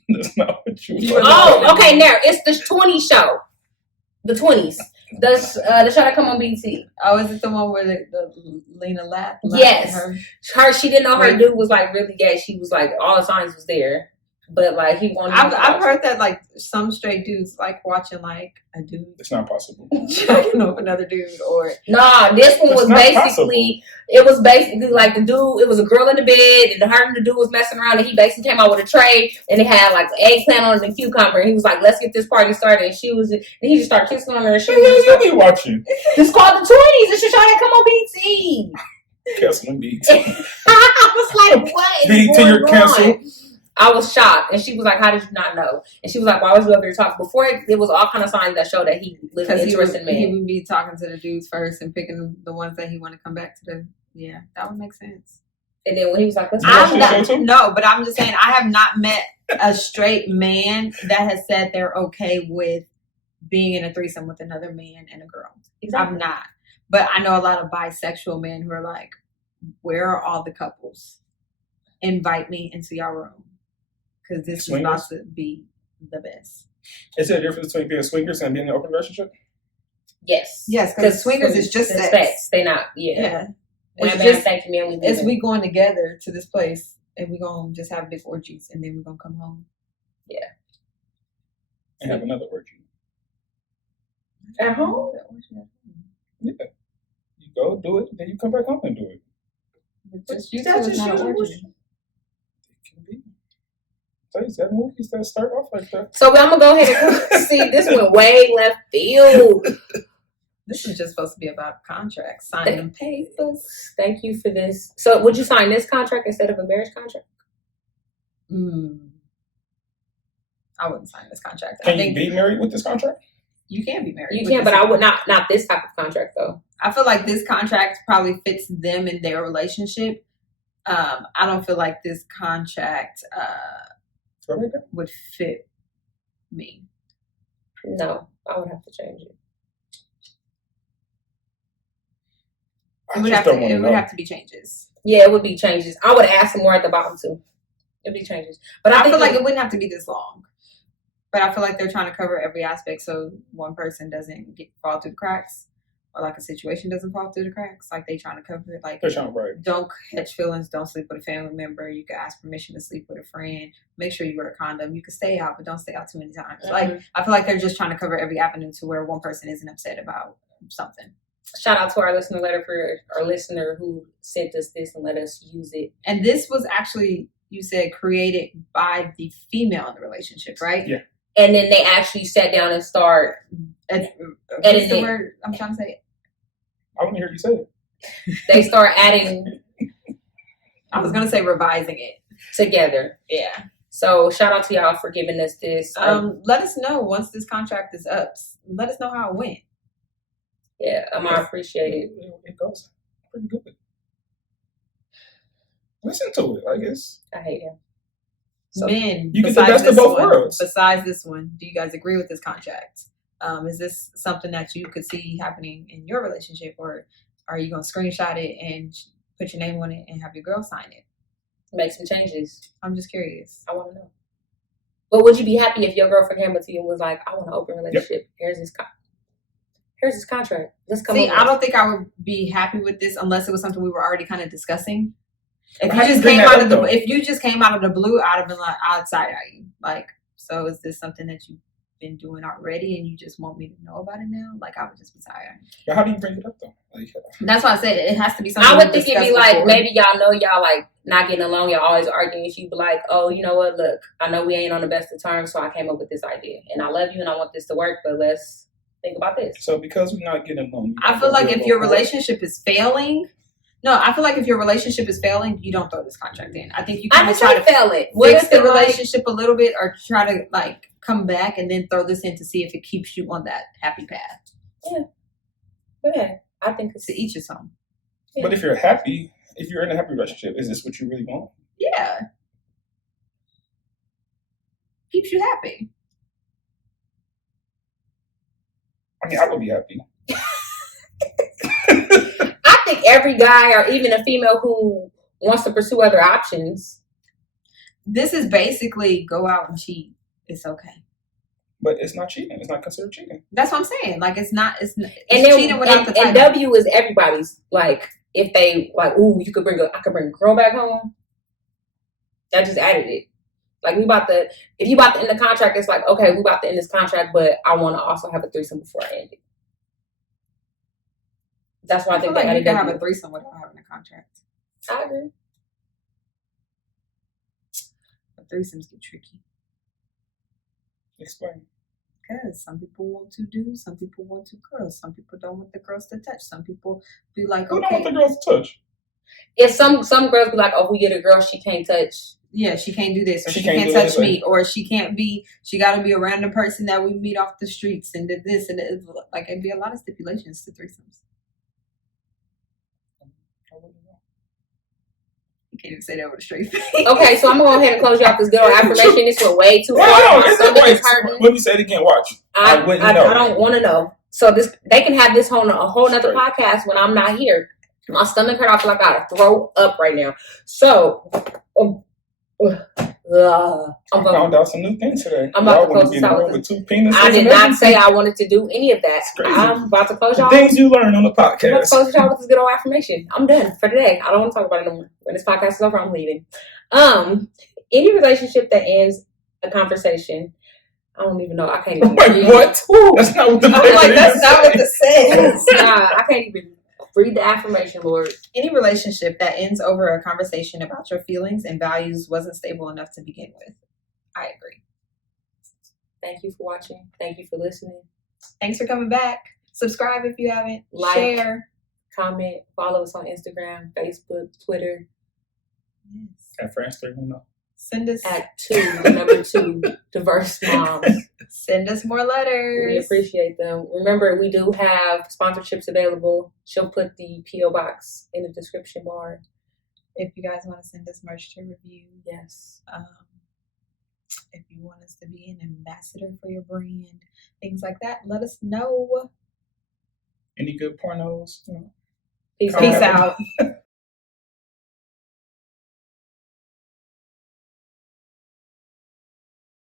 That's not what you You were Oh, okay, now it's the 20 show. The 20s. The show that come on BT. Oh, is it the one where the Lena laughed? Yes. She didn't know her dude was like really gay. She was like, all the signs was there. But like he wanted. I've heard that like some straight dudes like watching like a dude It's not possible. jacking off another dude, or Nah, this one It's was not basically. It was basically like the dude. It was a girl in the bed, and her and the dude was messing around, and he basically came out with a tray, and it had like eggplant on it and cucumber, and he was like, "Let's get this party started." And she was, and he just started kissing on her, and she What was the hell you be watching? It's called the 20s. It's Shoshana, come on, BT. Canceling beats. I was like, what is BT, going you're on? canceled. I was shocked, and she was like, "How did you not know?" And she was like, "Why was you over here talking?" Before it was all kind of signs that showed that he was interested in he men. would be talking to the dudes first and picking the ones that he want to come back to. Yeah, that would make sense. And then when he was like, "Let's," I'm that not, no, but I'm just saying I have not met a straight man that has said they're okay with being in a threesome with another man and a girl. Exactly. I'm not, but I know a lot of bisexual men who are like, "Where are all the couples? Invite me into your room." Because this is about to be the best. Is there a difference between being swingers and being in an open relationship? Yes. Yes, because swingers is just sex. They not. Yeah. It's Man, just, thank you, man. We it's we going together to this place and we're going to just have big orgies and then we're going to come home. Yeah. And have another orgy. At home? Yeah. You go do it, then you come back home and do it. Just you That's two is just not an usual. orgy. It can be. Tell you, that movies that start off like that. So I'm gonna go ahead and see. This went way left field. This is just supposed to be about contracts, signing papers. Thank you for this. So would you sign this contract instead of a marriage contract? I wouldn't sign this contract. Can you be married with this contract? You can be married. You can, but I would not this type of contract though. I feel like this contract probably fits them in their relationship. I don't feel like this contract would fit me. No, I would have to change it. It would have to be changes. Yeah, it would be changes. I would add some more at the bottom too. It'd be changes. But I feel like it wouldn't have to be this long. But I feel like they're trying to cover every aspect so one person doesn't fall through the cracks. Or like a situation doesn't fall through the cracks. Like they trying to cover it. Like don't catch feelings, don't sleep with a family member. You can ask permission to sleep with a friend. Make sure you wear a condom. You can stay out, but don't stay out too many times. Mm-hmm. Like I feel like they're just trying to cover every avenue to where one person isn't upset about something. Shout out to our listener letter for our listener who sent us this and let us use it. And this was actually, you said, created by the female in the relationship, right? Yeah. And then they actually sat down and start editing. The word I'm trying to say? I want to hear you say it. They start adding. I was gonna say revising it together. Yeah. So shout out to y'all for giving us this. Let us know once this contract is up. Let us know how it went. Yeah, I appreciate it. It goes pretty good. Listen to it, I guess. I hate him. So, men, you get the best of both worlds. Besides this one, do you guys agree with this contract? Is this something that you could see happening in your relationship, or are you going to screenshot it and put your name on it and have your girl sign it? Make some changes. I'm just curious. I want to know. But would you be happy if your girlfriend came up to you and was like, "I want an open relationship. Yep. Here's this contract. Let's come." See, I don't think I would be happy with this unless it was something we were already kind of discussing. If you just came out of the blue, I'd have been like, outside at you. Like, so is this something that you've been doing already and you just want me to know about it now? Like, I would just be tired. But how do you bring it up though? Like, that's why I said it has to be something. I would think it'd be like, maybe y'all know y'all like not getting along, y'all always arguing. She'd be like, "Oh, you know what? Look, I know we ain't on the best of terms, so I came up with this idea, and I love you, and I want this to work, but let's think about this." So because we're not getting along, I feel like if your relationship is failing. No, I feel like if your relationship is failing, you don't throw this contract in. I think you kind of try to fail it. Fix the relationship a little bit, or try to like come back and then throw this in to see if it keeps you on that happy path. Yeah, but yeah, I think it's to each his own. Yeah. But if you're happy, if you're in a happy relationship, is this what you really want? Yeah, keeps you happy. I mean, I would be happy. I think every guy or even a female who wants to pursue other options. This is basically go out and cheat. It's okay. But it's not cheating. It's not considered cheating. That's what I'm saying. Like it's not. It's and then, cheating without the title. And W is everybody's. Like if they like, ooh, I could bring a girl back home. I just added it. Like if you about to end the contract, it's like, okay, we about to end this contract, but I want to also have a threesome before I end it. That's why I think like they you can added have a threesome without having a contract. I agree. But threesomes get tricky. Explain. Because some people want to do, some people want to girls, some people don't want the girls to touch, some people be like, Who okay, don't want the girls to touch? If some girls be like, oh, we get a girl, she can't touch. yeah, she can't do this, or She she can't can't do touch this, me, or she got to be a random person that we meet off the streets and did this, and like it'd be a lot of stipulations to threesomes. You can't even say that with a straight face. Okay, so I'm gonna go ahead and close you off this good old affirmation. This went way too far. My stomach is hurting. Let me say it again. Watch. I wouldn't know. I don't want to know. So they can have this a whole nother podcast when I'm not here. My stomach hurt. I feel like I gotta throw up right now. So I found out some new things today. I'm about to want close to this out with two penises. I did not say I wanted to do any of that. I'm about to close y'all. Things you learn on the podcast. I'm about to close y'all with this good old affirmation. I'm done for today. I don't want to talk about it no more. When this podcast is over, I'm leaving. Any relationship that ends a conversation, I don't even know. I can't even Wait, read. what? Ooh. That's not what the I'm like, that's not what this says. Nah, I can't even read the affirmation, Lord. Any relationship that ends over a conversation about your feelings and values wasn't stable enough to begin with. I agree. Thank you for watching. Thank you for listening. Thanks for coming back. Subscribe if you haven't. Like, share, comment, follow us on Instagram, Facebook, Twitter. Yes. At France 310. Send us At 2 diverse moms. Send us more letters. We appreciate them. Remember, we do have sponsorships available. She'll put the P.O Box in the description bar. If you guys want to send us merch to review. Yes. If you want us to be an ambassador for your brand, things like that, let us know. Any good pornos? Peace Peace out.